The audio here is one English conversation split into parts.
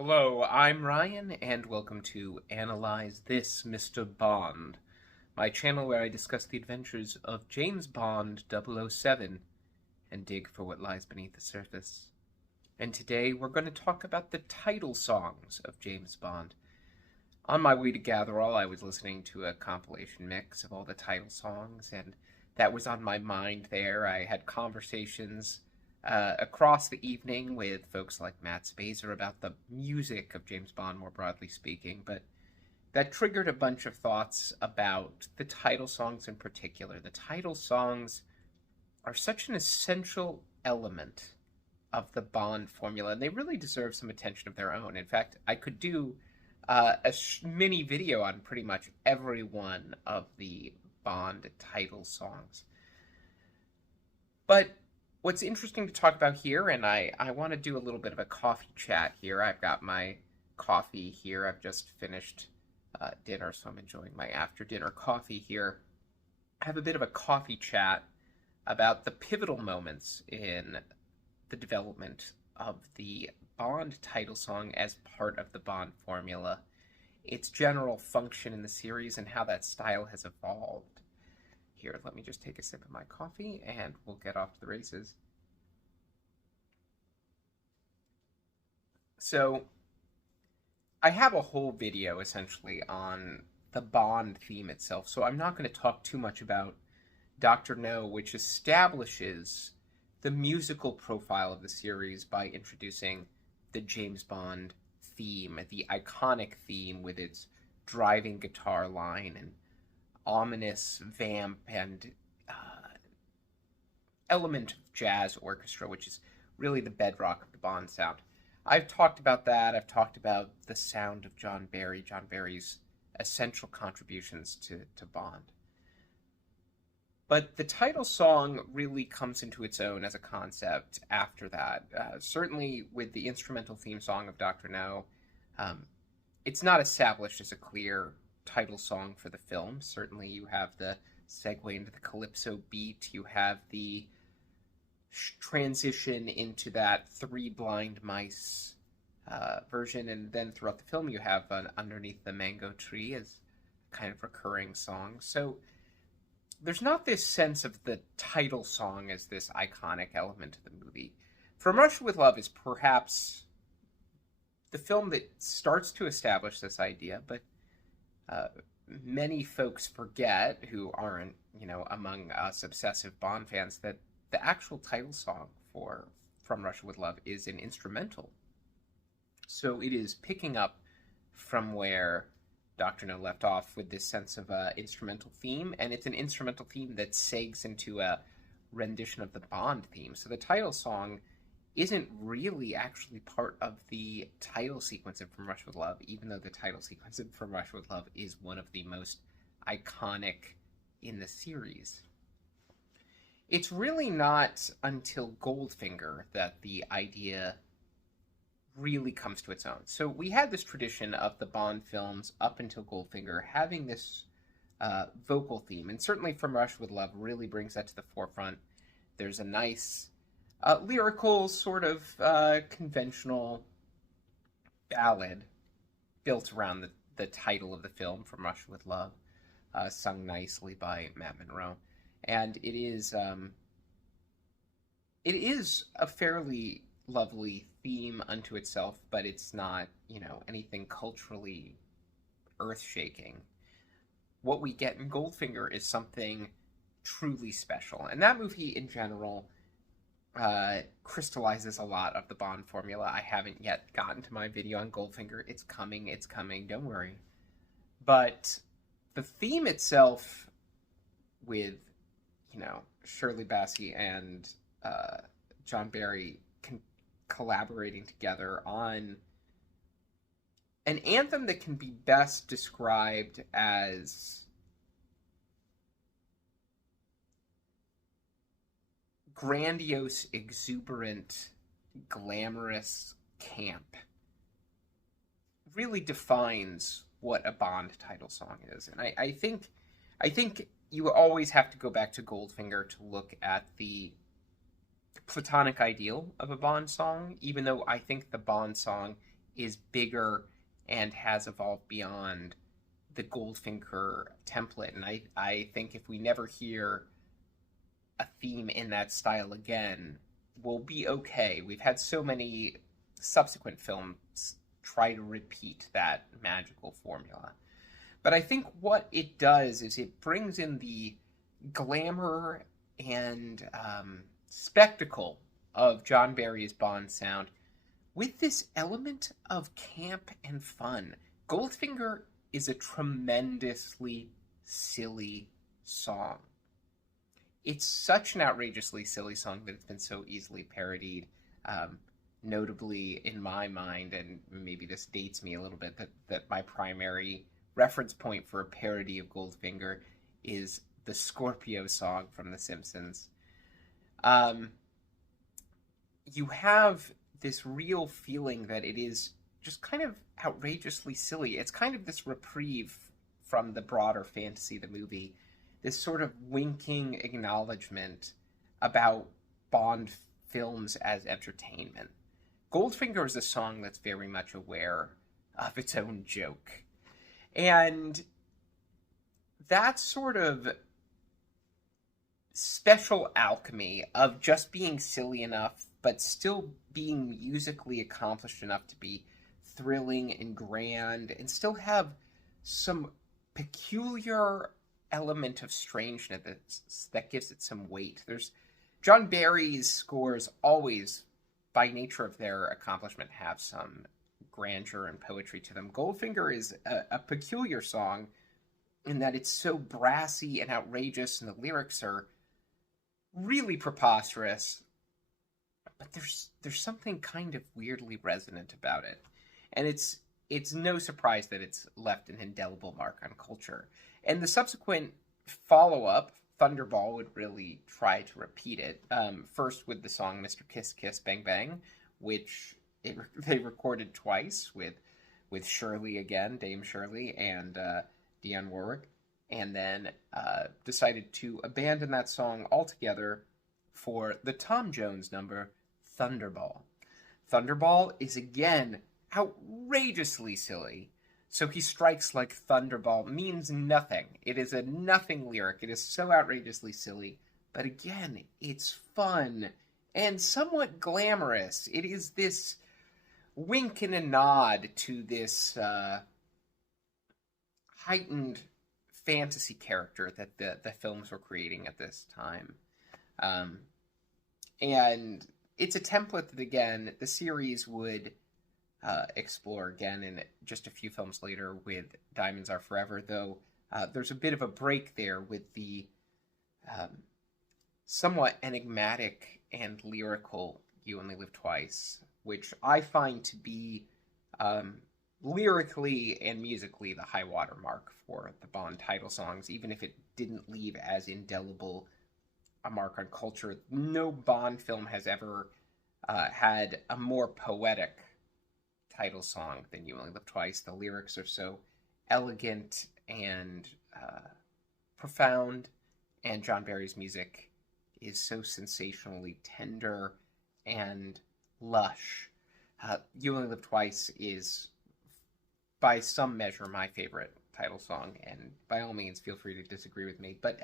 Hello, I'm Ryan, and welcome to Analyze This, Mr. Bond, my channel where I discuss the adventures of James Bond 007 and dig for what lies beneath the surface. And today we're going to talk about the title songs of James Bond. On my way to Gatherall, I was listening to a compilation mix of all the title songs, and that was on my mind there. I had conversations across the evening with folks like Matt Spazer about the music of James Bond, more broadly speaking, but that triggered a bunch of thoughts about the title songs in particular. The title songs are such an essential element of the Bond formula, and they really deserve some attention of their own. In fact, I could do a mini video on pretty much every one of the Bond title songs. But what's interesting to talk about here, and I want to do a little bit of a coffee chat here. I've got my coffee here. I've just finished dinner, so I'm enjoying my after dinner coffee here. I have a bit of a coffee chat about the pivotal moments in the development of the Bond title song as part of the Bond formula, its general function in the series, and how that style has evolved. Here, let me just take a sip of my coffee and we'll get off to the races. So, I have a whole video essentially on the Bond theme itself, so I'm not going to talk too much about Dr. No, which establishes the musical profile of the series by introducing the James Bond theme, the iconic theme with its driving guitar line and ominous vamp and element of jazz orchestra, which is really the bedrock of the Bond sound. I've talked about that. I've talked about the sound of John Barry's essential contributions to Bond. But the title song really comes into its own as a concept after that. Certainly with the instrumental theme song of Dr. No, it's not established as a clear title song for the film. Certainly you have the segue into the calypso beat, you have the transition into that Three Blind Mice version, and then throughout the film you have an Underneath the Mango Tree as kind of recurring song. So there's not this sense of the title song as this iconic element of the movie. From Russia with Love is perhaps the film that starts to establish this idea, but many folks forget, who aren't, among us obsessive Bond fans, that the actual title song for From Russia with Love is an instrumental. So it is picking up from where Dr. No left off with this sense of an instrumental theme, and it's an instrumental theme that segs into a rendition of the Bond theme. So the title song isn't really actually part of the title sequence of From Russia with Love, even though the title sequence of From Russia with Love is one of the most iconic in the series. It's really not until Goldfinger that the idea really comes to its own. So we had this tradition of the Bond films up until Goldfinger having this vocal theme, and certainly From Russia with Love really brings that to the forefront. There's a nice lyrical, sort of conventional ballad built around the title of the film, From Russia with Love, sung nicely by Matt Monro. And it is a fairly lovely theme unto itself, but it's not, anything culturally earth-shaking. What we get in Goldfinger is something truly special. And that movie, in general, crystallizes a lot of the Bond formula. I haven't yet gotten to my video on Goldfinger. It's coming, don't worry. But the theme itself, with, Shirley Bassey and John Barry collaborating together on an anthem that can be best described as grandiose, exuberant, glamorous camp, really defines what a Bond title song is. And I think you always have to go back to Goldfinger to look at the platonic ideal of a Bond song, even though I think the Bond song is bigger and has evolved beyond the Goldfinger template. And I think if we never hear a theme in that style again, we'll be okay. We've had so many subsequent films try to repeat that magical formula. But I think what it does is it brings in the glamour and spectacle of John Barry's Bond sound with this element of camp and fun. Goldfinger is a tremendously silly song. It's such an outrageously silly song that it's been so easily parodied. Notably, in my mind, and maybe this dates me a little bit, that my primary reference point for a parody of Goldfinger is the Scorpio song from The Simpsons. You have this real feeling that it is just kind of outrageously silly. It's kind of this reprieve from the broader fantasy of the movie, this sort of winking acknowledgement about Bond films as entertainment. Goldfinger is a song that's very much aware of its own joke. And that sort of special alchemy of just being silly enough, but still being musically accomplished enough to be thrilling and grand, and still have some peculiar element of strangeness that gives it some weight. There's John Barry's scores always, by nature of their accomplishment, have some grandeur and poetry to them. Goldfinger is a peculiar song in that it's so brassy and outrageous, and the lyrics are really preposterous, but there's something kind of weirdly resonant about it. And it's no surprise that it's left an indelible mark on culture. And the subsequent follow-up, Thunderball, would really try to repeat it. First with the song Mr. Kiss Kiss Bang Bang, which they recorded twice with Shirley again, Dame Shirley, and Dionne Warwick, and then decided to abandon that song altogether for the Tom Jones number, Thunderball. Thunderball is again outrageously silly. So he strikes like Thunderball means nothing. It is a nothing lyric. It is so outrageously silly. But again, it's fun and somewhat glamorous. It is this wink and a nod to this heightened fantasy character that the films were creating at this time. And it's a template that, again, the series would explore again in just a few films later with Diamonds Are Forever, though there's a bit of a break there with the somewhat enigmatic and lyrical You Only Live Twice, which I find to be lyrically and musically the high water mark for the Bond title songs, even if it didn't leave as indelible a mark on culture. No Bond film has ever had a more poetic title song than You Only Live Twice. The lyrics are so elegant and profound, and John Barry's music is so sensationally tender and lush. You Only Live Twice is, by some measure, my favorite title song, and by all means, feel free to disagree with me. But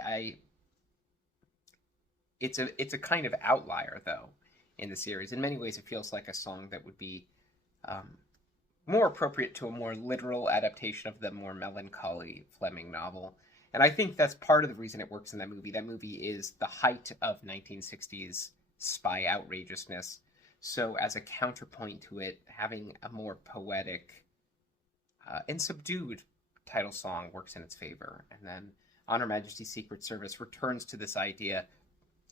it's a kind of outlier, though, in the series. In many ways, it feels like a song that would be more appropriate to a more literal adaptation of the more melancholy Fleming novel. And I think that's part of the reason it works in that movie. That movie is the height of 1960s spy outrageousness. So as a counterpoint to it, having a more poetic and subdued title song works in its favor. And then On Her Majesty's Secret Service returns to this idea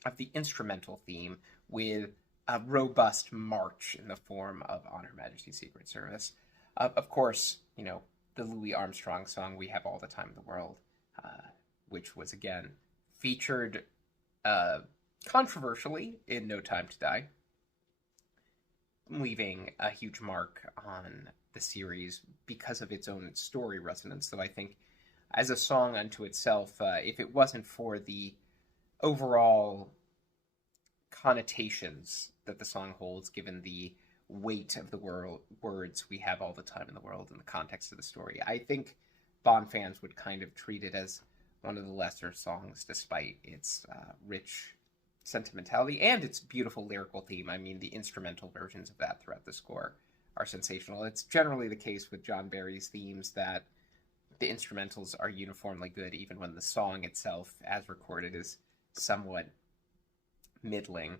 of the instrumental theme with a robust march in the form of On Her Majesty's Secret Service. Of course, the Louis Armstrong song, We Have All the Time in the World, which was, again, featured controversially in No Time to Die, leaving a huge mark on the series because of its own story resonance, though I think as a song unto itself, if it wasn't for the overall connotations that the song holds, given the weight of the words "we have all the time in the world" in the context of the story. I think Bond fans would kind of treat it as one of the lesser songs, despite its rich sentimentality and its beautiful lyrical theme. I mean, the instrumental versions of that throughout the score are sensational. It's generally the case with John Barry's themes that the instrumentals are uniformly good, even when the song itself, as recorded, is somewhat middling.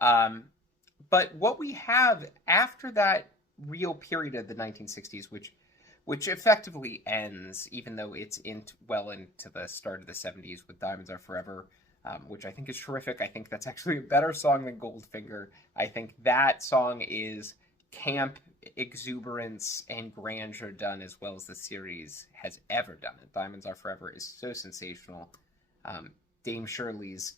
But what we have after that real period of the 1960s, which effectively ends, even though it's well into the start of the 70s with Diamonds Are Forever, which I think is terrific. I think that's actually a better song than Goldfinger. I think that song is camp, exuberance, and grandeur done as well as the series has ever done it. Diamonds Are Forever is so sensational. Dame Shirley's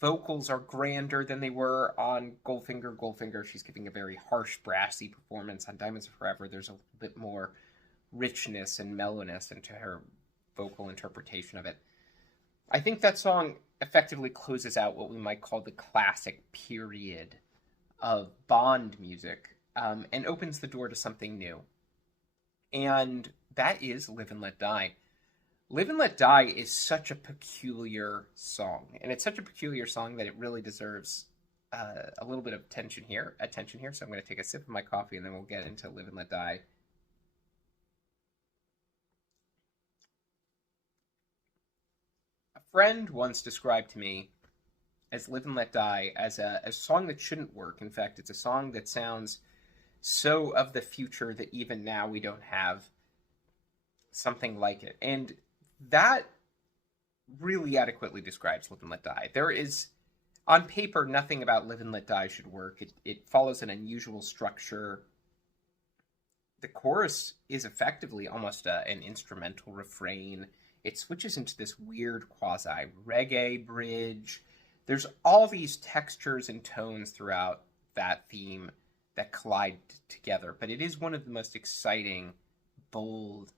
vocals are grander than they were on Goldfinger. Goldfinger, she's giving a very harsh, brassy performance. On Diamonds Are Forever, there's a little bit more richness and mellowness into her vocal interpretation of it. I think that song effectively closes out what we might call the classic period of Bond music, and opens the door to something new. And that is Live and Let Die. Live and Let Die is such a peculiar song, and it's such a peculiar song that it really deserves a little bit of attention here. So I'm going to take a sip of my coffee, and then we'll get into Live and Let Die. A friend once described to me as Live and Let Die as a song that shouldn't work. In fact, it's a song that sounds so of the future that even now we don't have something like it. And that really adequately describes Live and Let Die. There is, on paper, nothing about Live and Let Die should work. It follows an unusual structure. The chorus is effectively almost an instrumental refrain. It switches into this weird quasi-reggae bridge. There's all these textures and tones throughout that theme that collide together, but it is one of the most exciting, bold,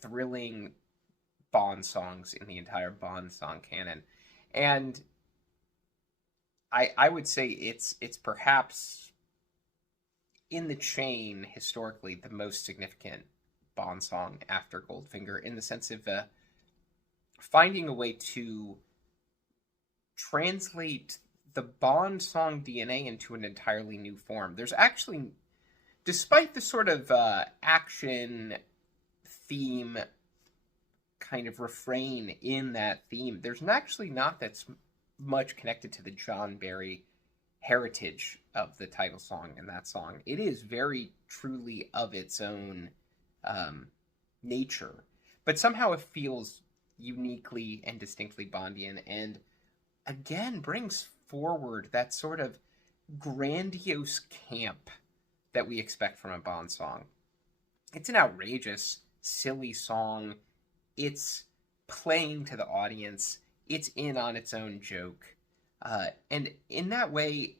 thrilling Bond songs in the entire Bond song canon. And I would say it's perhaps in the chain, historically, the most significant Bond song after Goldfinger, in the sense of finding a way to translate the Bond song DNA into an entirely new form. There's actually, despite the sort of action theme kind of refrain in that theme, there's actually not that much connected to the John Barry heritage of the title song and that song. It is very truly of its own nature, but somehow it feels uniquely and distinctly Bondian, and again brings forward that sort of grandiose camp that we expect from a Bond song. It's an outrageous, silly song. It's playing to the audience. It's in on its own joke. And in that way,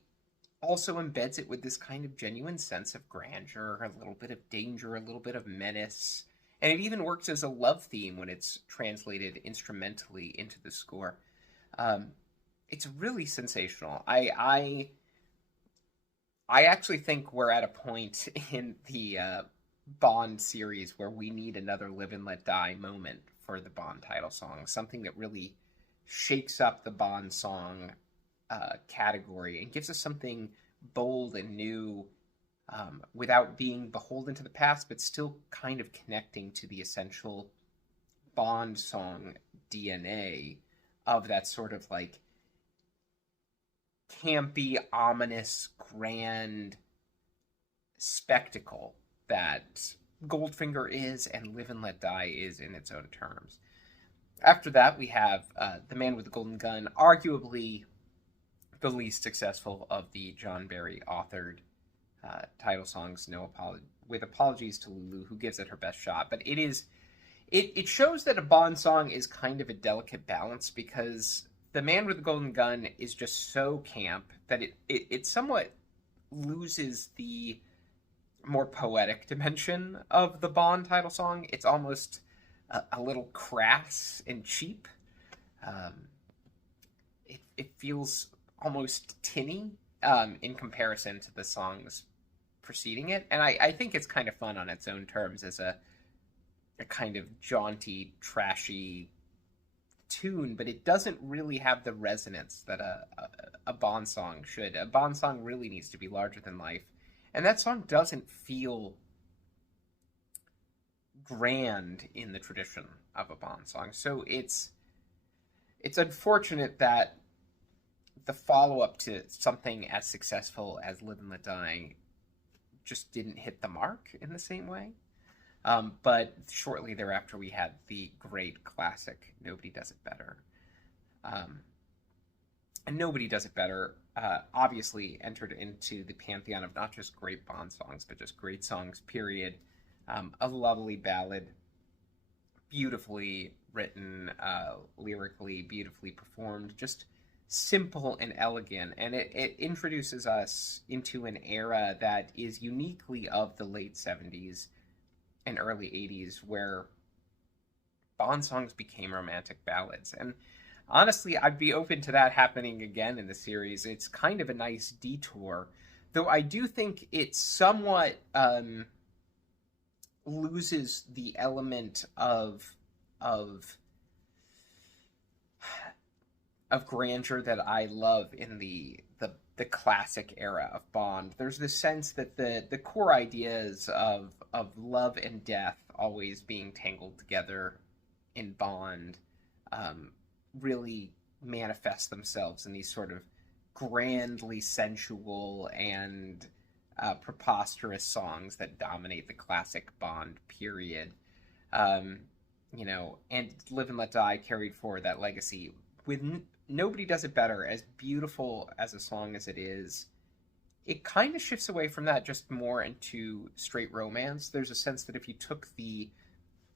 also embeds it with this kind of genuine sense of grandeur, a little bit of danger, a little bit of menace. And it even works as a love theme when it's translated instrumentally into the score. It's really sensational. I actually think we're at a point in the Bond series where we need another Live and Let Die moment for the Bond title song. Something that really shakes up the Bond song category and gives us something bold and new, without being beholden to the past, but still kind of connecting to the essential Bond song DNA of that sort of like campy, ominous, grand spectacle that Goldfinger is and Live and Let Die is in its own terms. After that, we have The Man with the Golden Gun, arguably the least successful of the John Barry authored title songs. With apologies to Lulu, who gives it her best shot, but it shows that a Bond song is kind of a delicate balance, because The Man with the Golden Gun is just so camp that it somewhat loses the more poetic dimension of the Bond title song. It's almost a little crass and cheap. It feels almost tinny in comparison to the songs preceding it. And I think it's kind of fun on its own terms as a kind of jaunty, trashy tune, but it doesn't really have the resonance that a Bond song should. A Bond song really needs to be larger than life. And that song doesn't feel grand in the tradition of a Bond song. So it's unfortunate that the follow up to something as successful as Live and Let Die just didn't hit the mark in the same way. But shortly thereafter, we had the great classic Nobody Does It Better. And Nobody Does It Better obviously entered into the pantheon of not just great Bond songs, but just great songs, period. A lovely ballad, beautifully written, lyrically, beautifully performed, just simple and elegant. And it introduces us into an era that is uniquely of the late 70s and early 80s, where Bond songs became romantic ballads. And honestly, I'd be open to that happening again in the series. It's kind of a nice detour, though I do think it somewhat loses the element of grandeur that I love in the classic era of Bond. There's this sense that the core ideas of love and death always being tangled together in Bond really manifest themselves in these sort of grandly sensual and preposterous songs that dominate the classic Bond period. You know, and Live and Let Die carried forward that legacy. With Nobody Does It Better, as beautiful as a song as it is, it kind of shifts away from that just more into straight romance. There's a sense that if you took the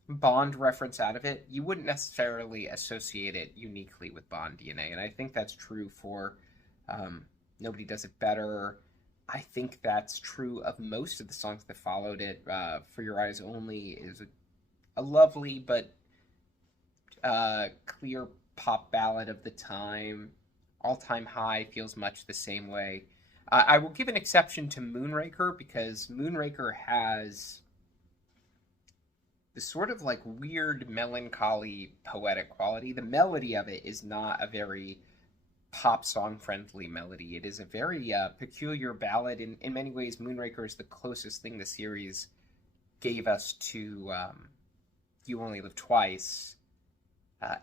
Bond reference out of it, you wouldn't necessarily associate it uniquely with Bond DNA. And I think that's true for Nobody Does It Better. I think that's true of most of the songs that followed it. For Your Eyes Only is a lovely but clear pop ballad of the time. All Time High feels much the same way. I will give an exception to Moonraker, because Moonraker has this sort of like weird melancholy poetic quality. The melody of it is not a very pop song friendly melody. It is a very peculiar ballad. In many ways, Moonraker is the closest thing the series gave us to You Only Live Twice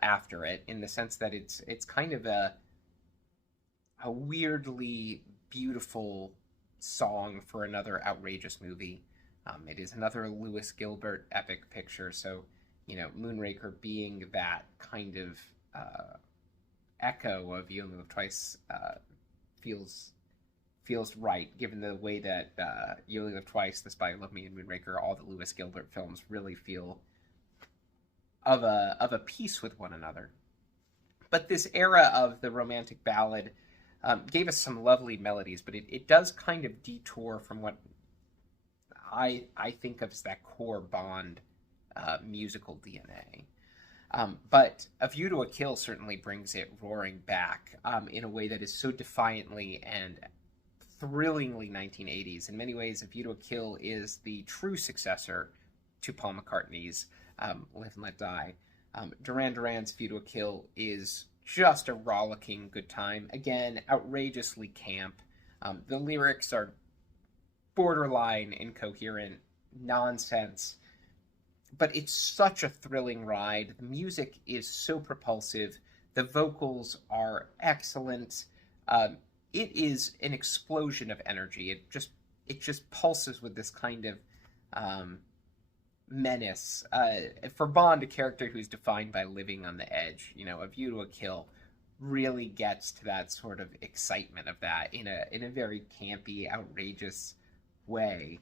after it, in the sense that it's kind of a weirdly beautiful song for another outrageous movie. It is another Lewis Gilbert epic picture, so, you know, Moonraker being that kind of echo of You Only Live Twice feels right, given the way that You Only Live Twice, The Spy Who Loved Me, and Moonraker, all the Lewis Gilbert films, really feel of a piece with one another. But this era of the romantic ballad gave us some lovely melodies, but it does kind of detour from what I think of as that core Bond musical DNA. But A View to a Kill certainly brings it roaring back in a way that is so defiantly and thrillingly 1980s. In many ways, A View to a Kill is the true successor to Paul McCartney's Live and Let Die. Duran Duran's View to a Kill is just a rollicking good time. Again, outrageously camp. The lyrics are borderline incoherent nonsense, but it's such a thrilling ride. The music is so propulsive. The vocals are excellent. It is an explosion of energy. It just pulses with this kind of menace. For Bond, a character who's defined by living on the edge, you know, A View to a Kill really gets to that sort of excitement of that in a very campy, outrageous way.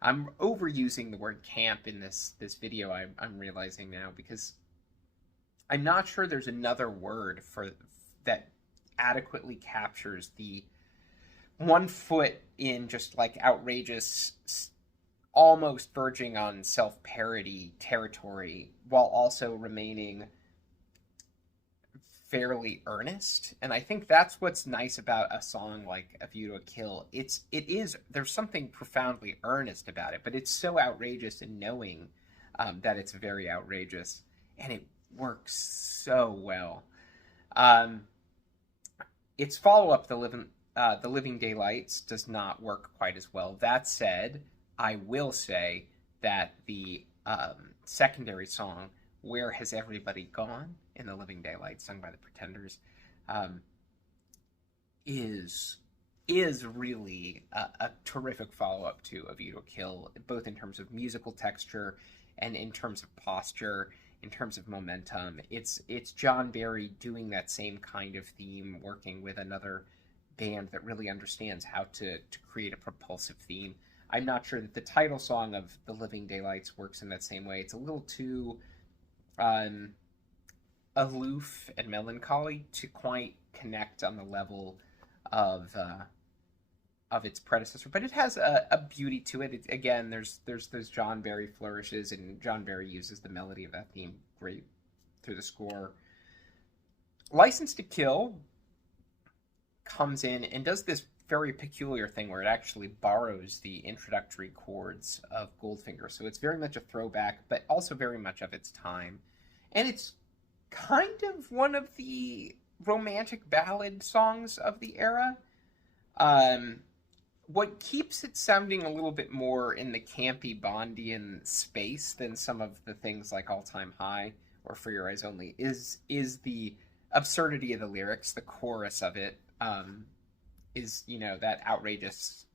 I'm overusing the word camp in this video, I'm realizing now, because I'm not sure there's another word for that adequately captures the one foot in just like outrageous, almost verging on self-parody territory, while also remaining fairly earnest, and I think that's what's nice about a song like "A View to a Kill." There's something profoundly earnest about it, but it's so outrageous in knowing that it's very outrageous, and it works so well. Um, its follow up, the Living Daylights, does not work quite as well. That said, I will say that the secondary song, "Where Has Everybody Gone," in the Living Daylights, sung by the Pretenders, um, is is really a terrific follow up to "A View to a Kill," both in terms of musical texture and in terms of posture, in terms of momentum. It's John Barry doing that same kind of theme, working with another band that really understands how to create a propulsive theme. I'm not sure that the title song of "The Living Daylights" works in that same way. It's a little too um, aloof and melancholy to quite connect on the level of its predecessor, but it has a beauty to it. Again, there's those John Barry flourishes, and John Barry uses the melody of that theme great through the score. License to Kill comes in and does this very peculiar thing where it actually borrows the introductory chords of Goldfinger. So it's very much a throwback, but also very much of its time. And it's kind of one of the romantic ballad songs of the era. Um, what keeps it sounding a little bit more in the campy Bondian space than some of the things like All Time High or For Your Eyes Only is the absurdity of the lyrics. The chorus of it is, that outrageous,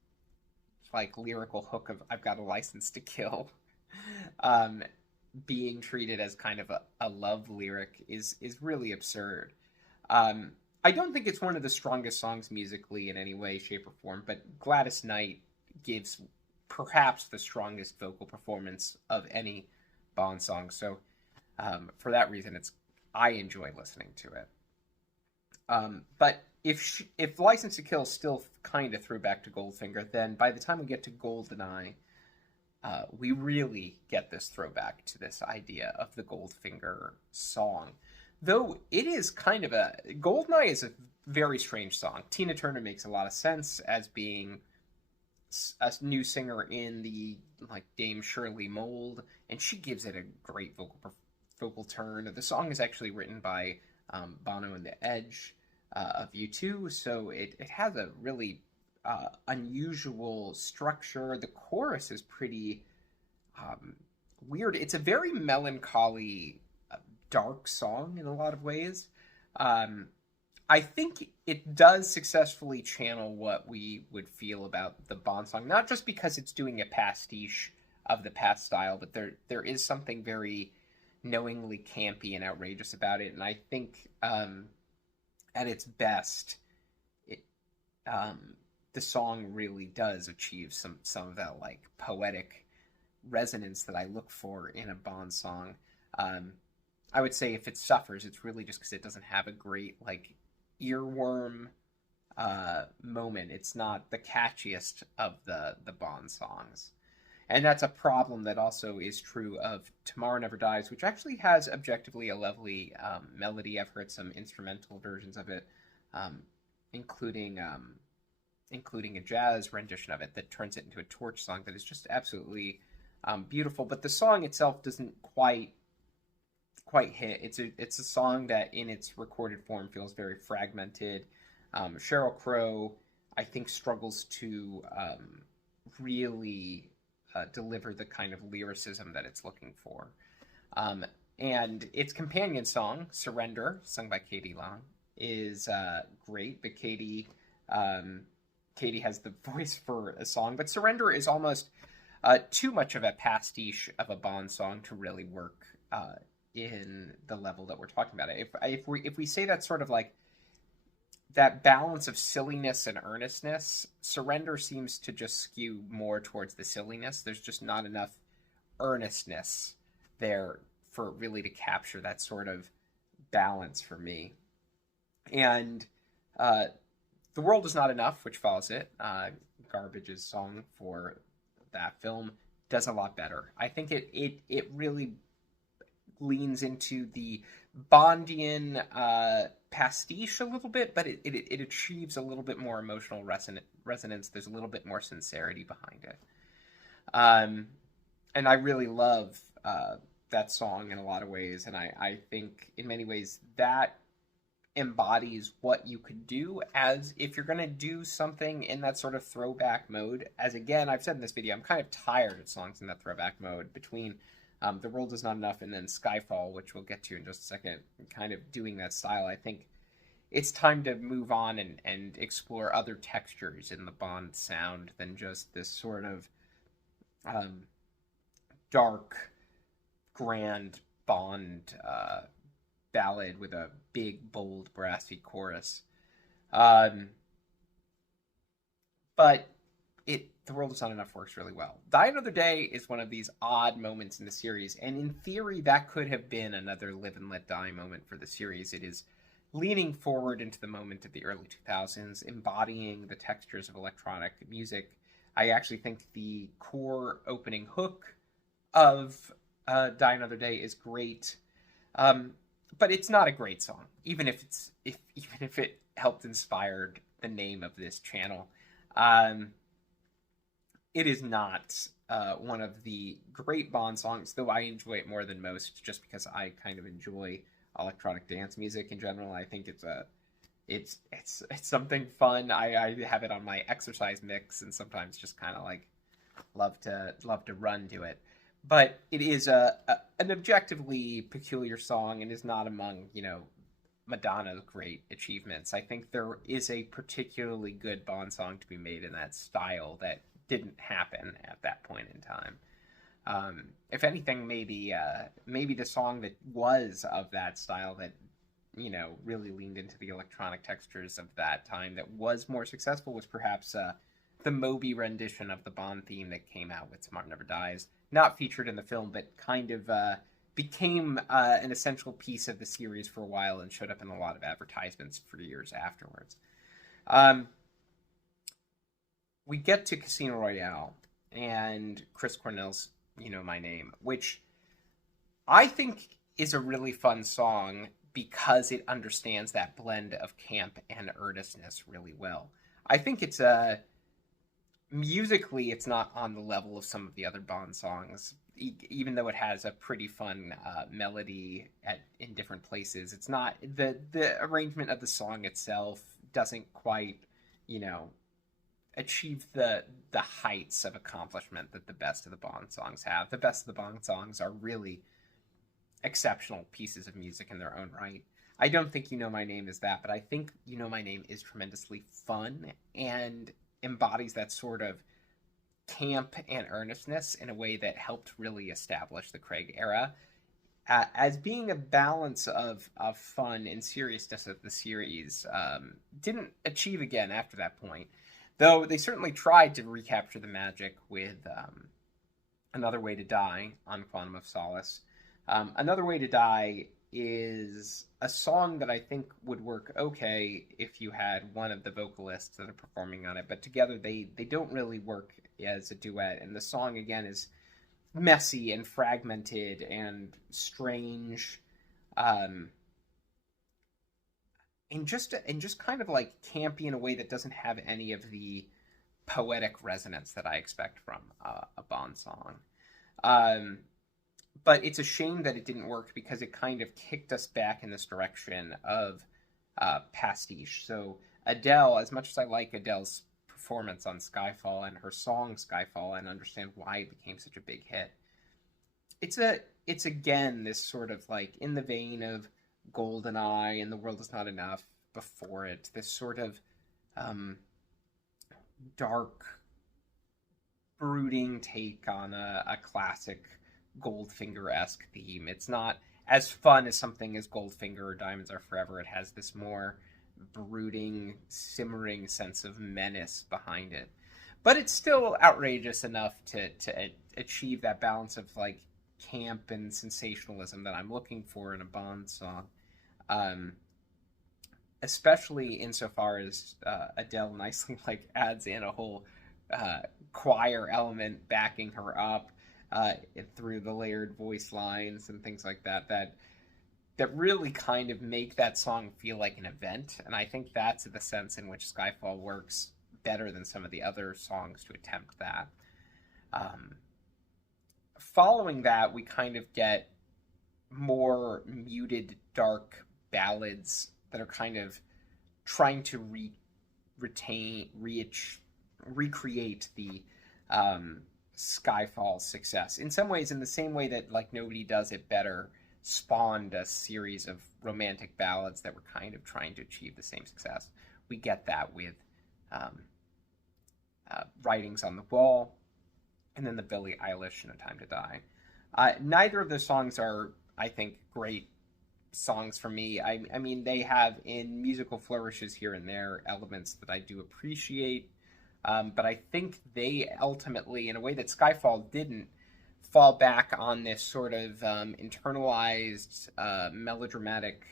like, lyrical hook of "I've got a license to kill," um, being treated as kind of a love lyric is really absurd. Um, I don't think it's one of the strongest songs musically in any way, shape, or form, but Gladys Knight gives perhaps the strongest vocal performance of any Bond song. So for that reason, I enjoy listening to it. But if License to Kill still kind of threw back to Goldfinger, then by the time we get to Goldeneye, we really get this throwback to this idea of the Goldfinger song. Though it is kind of Goldeneye is a very strange song. Tina Turner makes a lot of sense as being a new singer in the like Dame Shirley mold, and she gives it a great vocal turn. The song is actually written by Bono and the Edge of U2, so it has a really unusual structure. The chorus is pretty weird. It's a very melancholy, dark song in a lot of ways. I think it does successfully channel what we would feel about the Bond song, not just because it's doing a pastiche of the past style, but there is something very knowingly campy and outrageous about it. And I think at its best, the song really does achieve some of that like poetic resonance that I look for in a Bond song. I would say if it suffers, it's really just because it doesn't have a great like earworm moment. It's not the catchiest of the Bond songs. And that's a problem that also is true of Tomorrow Never Dies, which actually has objectively a lovely melody. I've heard some instrumental versions of it, including a jazz rendition of it that turns it into a torch song that is just absolutely beautiful. But the song itself doesn't quite hit. It's a song that in its recorded form feels very fragmented. Sheryl Crow, I think, struggles to really deliver the kind of lyricism that it's looking for. And its companion song, Surrender, sung by Katie Long, is great, but Katie has the voice for a song, but Surrender is almost too much of a pastiche of a Bond song to really work in the level that we're talking about. If we say that sort of like that balance of silliness and earnestness, Surrender seems to just skew more towards the silliness. There's just not enough earnestness there for really to capture that sort of balance for me. And The World Is Not Enough, which follows it, Garbage's song for that film, does a lot better. I think it really leans into the Bondian pastiche a little bit, but it achieves a little bit more emotional resonance. There's a little bit more sincerity behind it. Um, and I really love that song in a lot of ways, and I think in many ways that embodies what you could do as if you're going to do something in that sort of throwback mode. As again, I've said in this video, I'm kind of tired of songs in that throwback mode between The World Is Not Enough and then Skyfall, which we'll get to in just a second, kind of doing that style. I think it's time to move on and explore other textures in the Bond sound than just this sort of um, dark, grand Bond ballad with a big, bold, brassy chorus. Um, but The World Is Not Enough works really well. Die Another Day is one of these odd moments in the series, and in theory, that could have been another Live and Let Die moment for the series. It is leaning forward into the moment of the early 2000s, embodying the textures of electronic music. I actually think the core opening hook of Die Another Day is great. Um, but it's not a great song, even if it helped inspired the name of this channel. Um, it is not one of the great Bond songs, though I enjoy it more than most, just because I kind of enjoy electronic dance music in general. I think it's something fun. I have it on my exercise mix, and sometimes just kind of like love to run to it. But it is an objectively peculiar song and is not among Madonna's great achievements. I think there is a particularly good Bond song to be made in that style that didn't happen at that point in time. If anything, maybe the song that was of that style that really leaned into the electronic textures of that time that was more successful was perhaps the Moby rendition of the Bond theme that came out with Tomorrow Never Dies, not featured in the film, but kind of became an essential piece of the series for a while and showed up in a lot of advertisements for years afterwards. Um, we get to Casino Royale and Chris Cornell's You Know My Name, which I think is a really fun song because it understands that blend of camp and earnestness really well. I think it's a musically it's not on the level of some of the other Bond songs, even though it has a pretty fun melody in different places. It's not the arrangement of the song itself doesn't quite you know achieve the heights of accomplishment that the best of the Bond songs have. The best of the Bond songs are really exceptional pieces of music in their own right. I don't think You Know My Name is that, but I think You Know My Name is tremendously fun and embodies that sort of camp and earnestness in a way that helped really establish the Craig era as being a balance of fun and seriousness of the series. Didn't achieve again after that point, though they certainly tried to recapture the magic with Another Way to Die on Quantum of Solace. Another Way to Die is a song that I think would work okay if you had one of the vocalists that are performing on it, but together they don't really work as a duet. And the song again is messy and fragmented and strange, and just kind of like campy in a way that doesn't have any of the poetic resonance that I expect from a Bond song. But it's a shame that it didn't work because it kind of kicked us back in this direction of pastiche. So Adele, as much as I like Adele's performance on Skyfall and her song Skyfall and understand why it became such a big hit, it's again this sort of like in the vein of Goldeneye and The World Is Not Enough before it, this sort of dark, brooding take on a classic Goldfinger-esque theme. It's not as fun as something as Goldfinger or Diamonds Are Forever. It has this more brooding, simmering sense of menace behind it. But it's still outrageous enough to achieve that balance of like camp and sensationalism that I'm looking for in a Bond song. Especially insofar as Adele nicely like adds in a whole choir element backing her up. uh, through the layered voice lines and things like that that really kind of make that song feel like an event. And I think that's the sense in which Skyfall works better than some of the other songs to attempt that. Um, Following that, we kind of get more muted, dark ballads that are kind of trying to retain, recreate the Skyfall success. In some ways, in the same way that like Nobody Does It Better spawned a series of romantic ballads that were kind of trying to achieve the same success. We get that with um, Writings on the Wall, and then the Billie Eilish No Time to Die. Neither of those songs are, I think, great songs for me. I mean, they have in musical flourishes here and there elements that I do appreciate, but I think they ultimately, in a way that Skyfall didn't, fall back on this sort of internalized melodramatic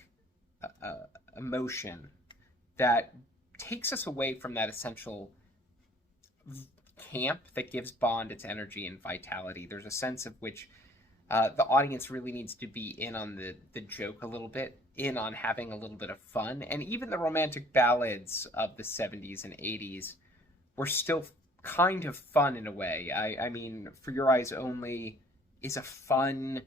emotion that takes us away from that essential camp that gives Bond its energy and vitality. There's a sense of which the audience really needs to be in on the joke a little bit, in on having a little bit of fun. And even the romantic ballads of the 70s and 80s were still kind of fun in a way. I mean, For Your Eyes Only is a fun,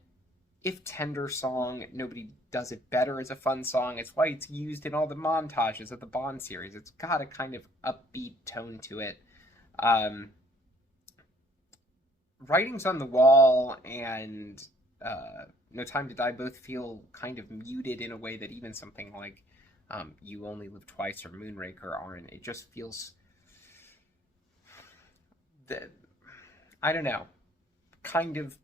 if tender song. Nobody Does It Better is a fun song. It's why it's used in all the montages of the Bond series. It's got a kind of upbeat tone to it. Writings on the Wall and No Time to Die both feel kind of muted in a way that even something like You Only Live Twice or Moonraker aren't. It just feels that, I don't know, kind of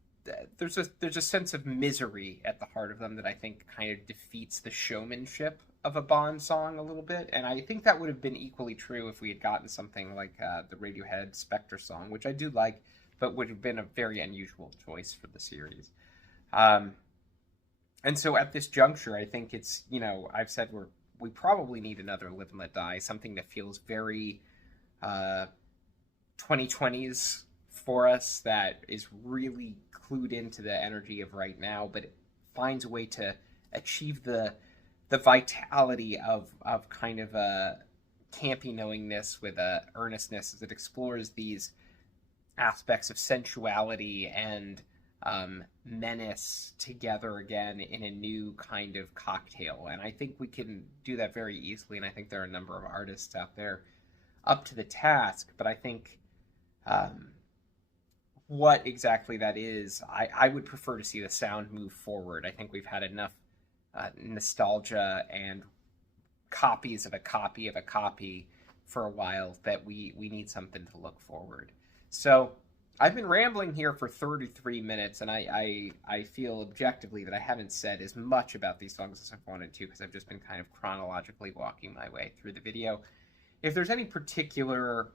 there's a sense of misery at the heart of them that I think kind of defeats the showmanship of a Bond song a little bit. And I think that would have been equally true if we had gotten something like the Radiohead Spectre song, which I do like, but would have been a very unusual choice for the series. And so at this juncture, I think it's, I've said we probably need another Live and Let Die, something that feels very 2020s for us, that is really clued into the energy of right now, but it finds a way to achieve the vitality of kind of a campy knowingness with a earnestness as it explores these aspects of sensuality and menace together again in a new kind of cocktail. And I think we can do that very easily, and I think there are a number of artists out there up to the task, but I think what exactly that is, I would prefer to see the sound move forward. I think we've had enough nostalgia and copies of a copy of a copy for a while that we need something to look forward. So I've been rambling here for 33 minutes, and I feel objectively that I haven't said as much about these songs as I've wanted to, because I've just been kind of chronologically walking my way through the video. If there's any particular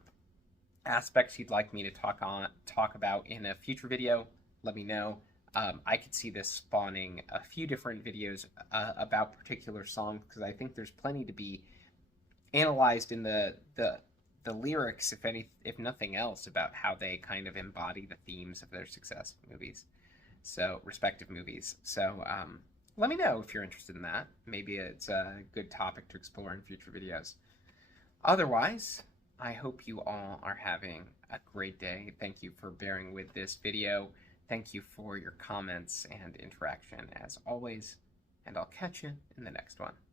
aspects you'd like me to talk about in a future video, let me know. I could see this spawning a few different videos about particular songs, because I think there's plenty to be analyzed in the lyrics, if nothing else, about how they kind of embody the themes of their success movies, respective movies. So let me know if you're interested in that. Maybe it's a good topic to explore in future videos. Otherwise, I hope you all are having a great day. Thank you for bearing with this video. Thank you for your comments and interaction as always, and I'll catch you in the next one.